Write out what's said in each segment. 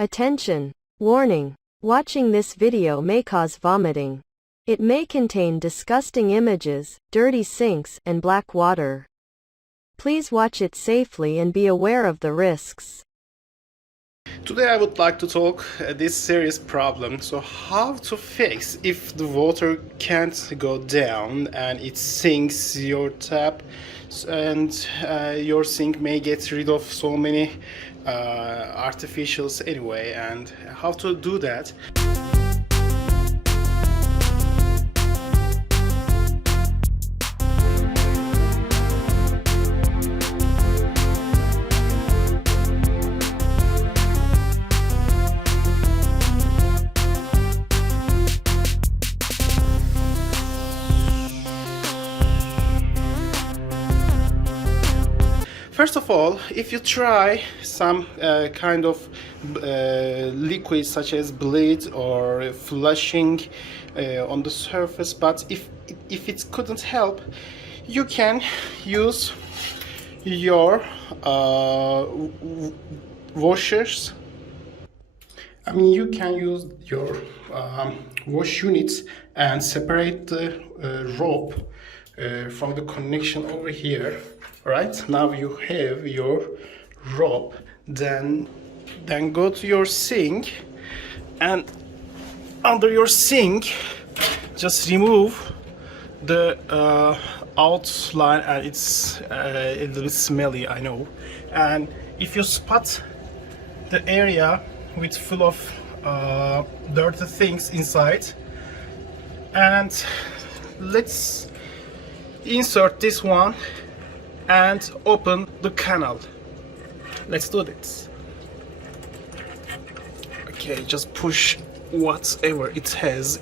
Attention! Warning! Watching this video may cause vomiting. It may contain disgusting images, dirty sinks, and black water. Please watch it safely and be aware of the risks. Today I would like to talk this serious problem. So how to fix if the water can't go down and it sinks your tap, and your sink may get rid of so many artificials anyway, and how to do that. First of all, if you try some kind of liquid such as bleach or flushing on the surface, but if it couldn't help, you can use your washers. I mean, you can use your wash units and separate the rope from the connection over here. Right, now you have your rope, then go to your sink, and under your sink just remove the outline, and it's a little bit smelly, I know. And if you spot the area with full of dirty things inside, and let's insert this one and open the canal. Let's do this. Okay, just push whatever it has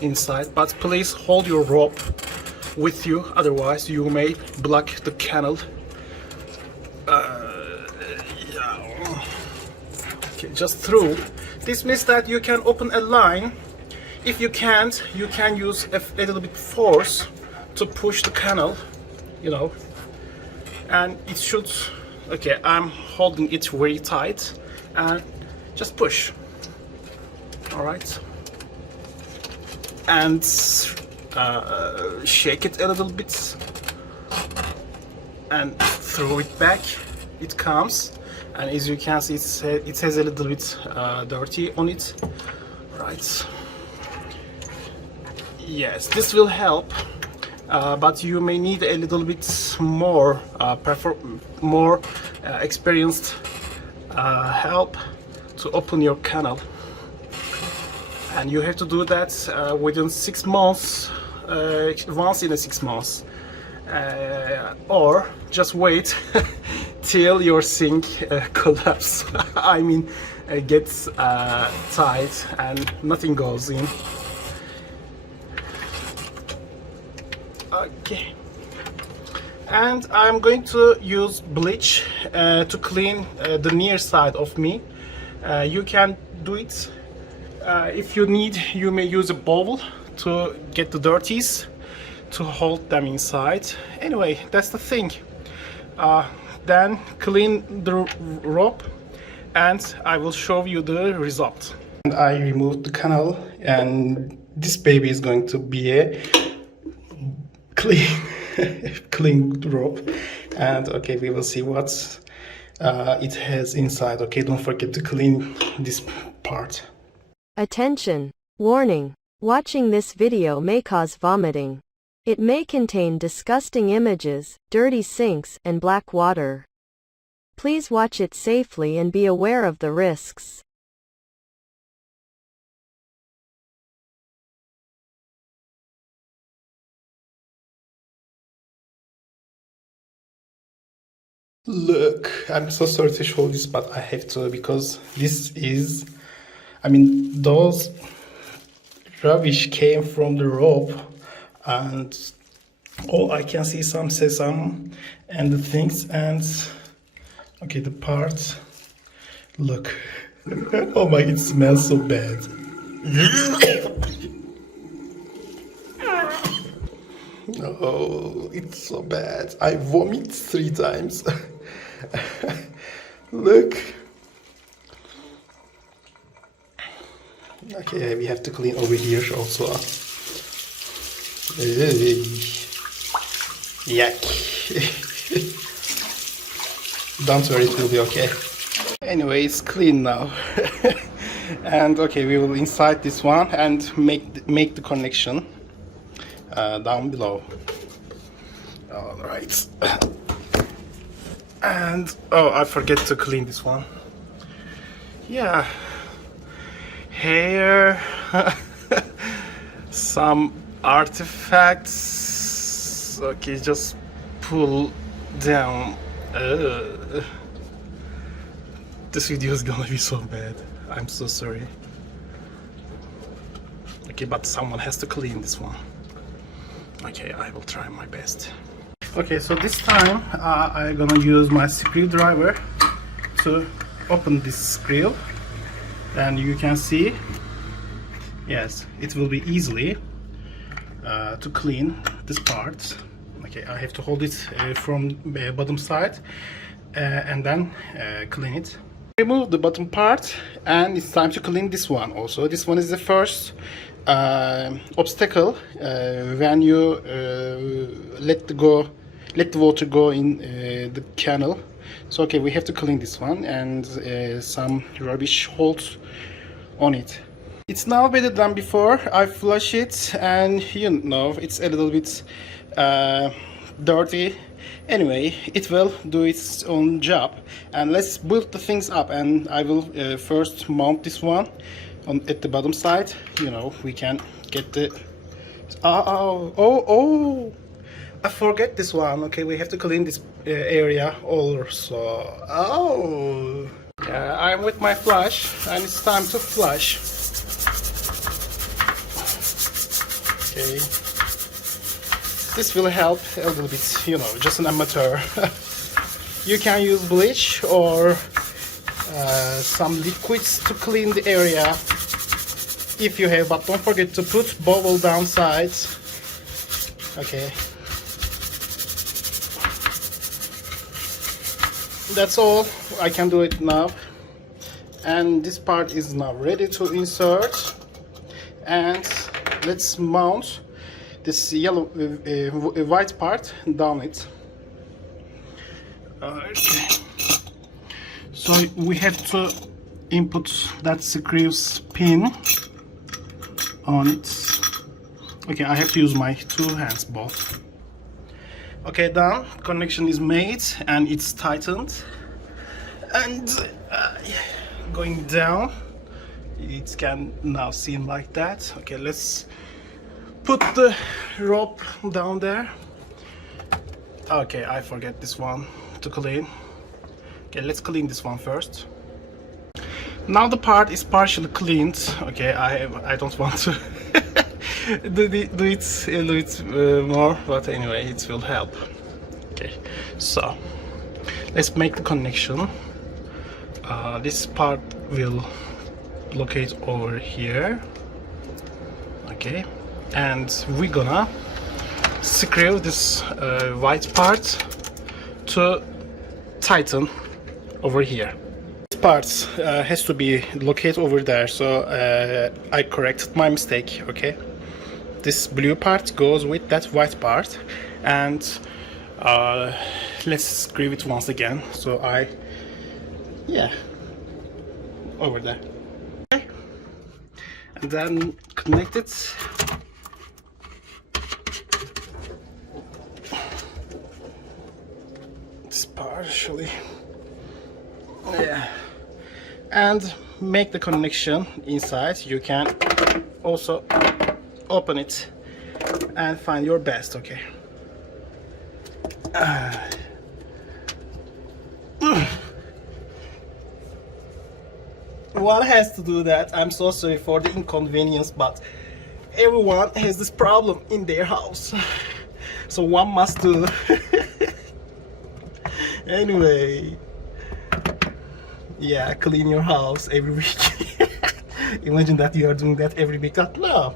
inside, but please hold your rope with you, otherwise you may block the canal. Yeah. Okay, just through. This means that you can open a line. If you can't, you can use a little bit force to push the canal, you know. And it should, okay, I'm holding it very tight, and just push. All right, and shake it a little bit and throw it back. It comes, and as you can see, it has a little bit dirty on it. Right, yes, this will help. But you may need a little bit more experienced help to open your canal, and you have to do that within 6 months, once in 6 months, or just wait till your sink collapses. I mean, gets tight and nothing goes in. Okay, and I'm going to use bleach to clean the near side of me. You can do it. If you need, you may use a bowl to get the dirties, to hold them inside. Anyway, that's the thing. Then clean the rope, and I will show you the result. And I removed the canal, and this baby is going to be a clean rope. And okay, we will see what it has inside. Okay, don't forget to clean this part. Attention! Warning! Watching this video may cause vomiting. It may contain disgusting images, dirty sinks, and black water. Please watch it safely and be aware of the risks. Look, I'm so sorry to show this, but I have to, because this is, I mean, those rubbish came from the rope, and all I can see some sesame and the things, and okay, the parts. Look, oh my, it smells so bad. Oh, it's so bad. I vomit 3 times. Look. Okay, we have to clean over here also. Yuck. Don't worry, it will be okay. Anyway, it's clean now. And okay, we will inside this one and make the connection down below. All right. And oh, I forget to clean this one. Yeah. Here, some artifacts. Okay, just pull down. This video is gonna be so bad. I'm so sorry. Okay, but someone has to clean this one. Okay, I will try my best. Okay, so this time I'm gonna use my screwdriver to open this screw, and you can see, yes, it will be easily to clean this part. Okay, I have to hold it from the bottom side and then clean it. Remove the bottom part, and it's time to clean this one also. This one is the first obstacle when you let the water go in the canal. So okay, we have to clean this one, and some rubbish holds on it. It's now better than before. I flush it, and you know, it's a little bit dirty. Anyway, it will do its own job, and let's build the things up. And I will first mount this one at the bottom side. You know, we can get the oh, I forget this one. Okay, we have to clean this area also. Oh, yeah, I'm with my flush, and it's time to flush. Okay, this will help a little bit, you know, just an amateur. You can use bleach or some liquids to clean the area if you have, but don't forget to put bubble down sides. Okay, that's all. I can do it now, and this part is now ready to insert. And let's mount this yellow white part down it. Okay, so we have to input that screws pin on it. Okay, I have to use my two hands both. Okay, done. Connection is made and it's tightened, and going down, it can now seem like that. Okay, let's put the rope down there. Okay, I forget this one to clean. Okay, let's clean this one first. Now the part is partially cleaned. Okay, I don't want to do it a little bit more, but anyway, it will help. Okay, so let's make the connection. This part will locate over here. Okay, and we're gonna screw this white part to tighten over here. This part has to be located over there, so I corrected my mistake. Okay, this blue part goes with that white part, and let's screw it once again. So over there. Okay, and then connect it. This partially, yeah, and make the connection inside. You can also open it and find your best. Okay, one has to do that. I'm so sorry for the inconvenience, but everyone has this problem in their house, so one must do. Anyway, yeah, clean your house every week. Imagine that you are doing that every week. No,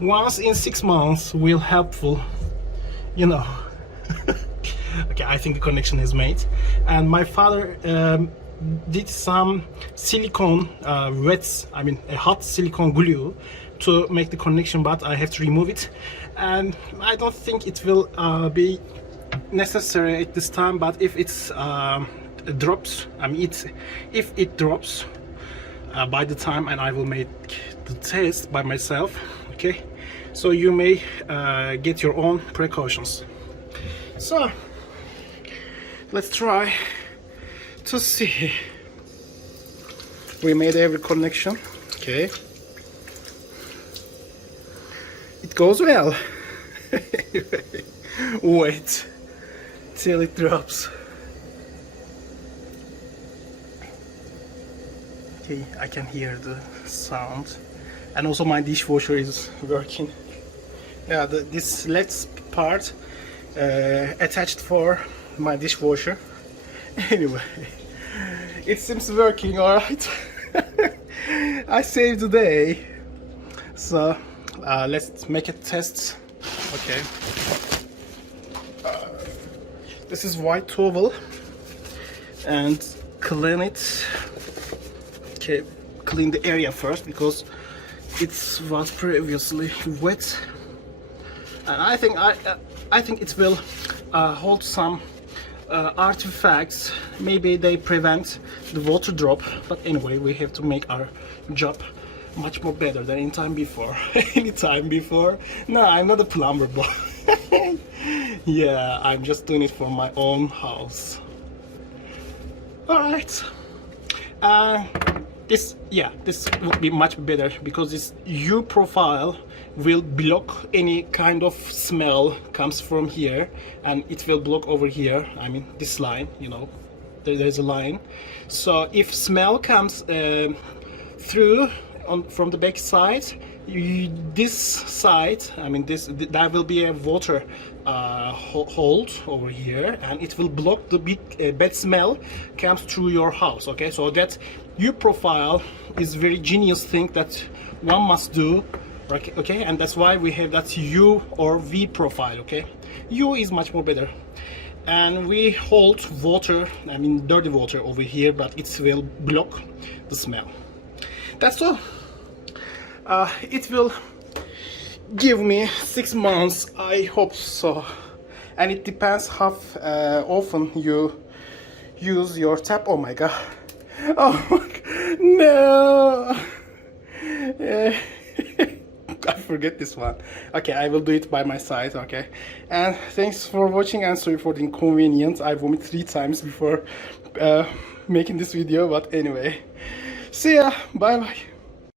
once in 6 months will helpful, you know. Okay, I think the connection is made, and my father did some silicone a hot silicone glue to make the connection, but I have to remove it, and I don't think it will be necessary at this time. But if it's drops, if it drops by the time, and I will make the test by myself, okay, so you may get your own precautions. So let's try to see. We made every connection, okay, it goes well. Wait till it drops. Okay, I can hear the sound, and also my dishwasher is working. Yeah, this left part attached for my dishwasher. Anyway, it seems working all right. I saved the day. So let's make a test. Okay, this is white towel, and clean it. Okay, clean the area first because it was previously wet, and I think it will hold some artifacts. Maybe they prevent the water drop, but anyway, we have to make our job much more better than any time before. Any time before? No, I'm not a plumber, boy. Yeah, I'm just doing it for my own house. All right. This would be much better because this U profile will block any kind of smell comes from here, and it will block over here. I mean this line, you know, there's a line. So if smell comes through from the back side, this side, I mean there will be a water hold over here, and it will block the bad smell comes through your house. Okay, so that U profile is very genius thing that one must do. Okay, and that's why we have that U or V profile. Okay, U is much more better, and we hold water, I mean dirty water over here, but it will block the smell. That's all. It will give me 6 months, I hope so, and it depends how often you use your tap. Oh my god. Oh my god. No. I forget this one. Okay, I will do it by my side. Okay, and thanks for watching, and sorry for the inconvenience. I vomited 3 times before making this video, but anyway, see ya, bye bye.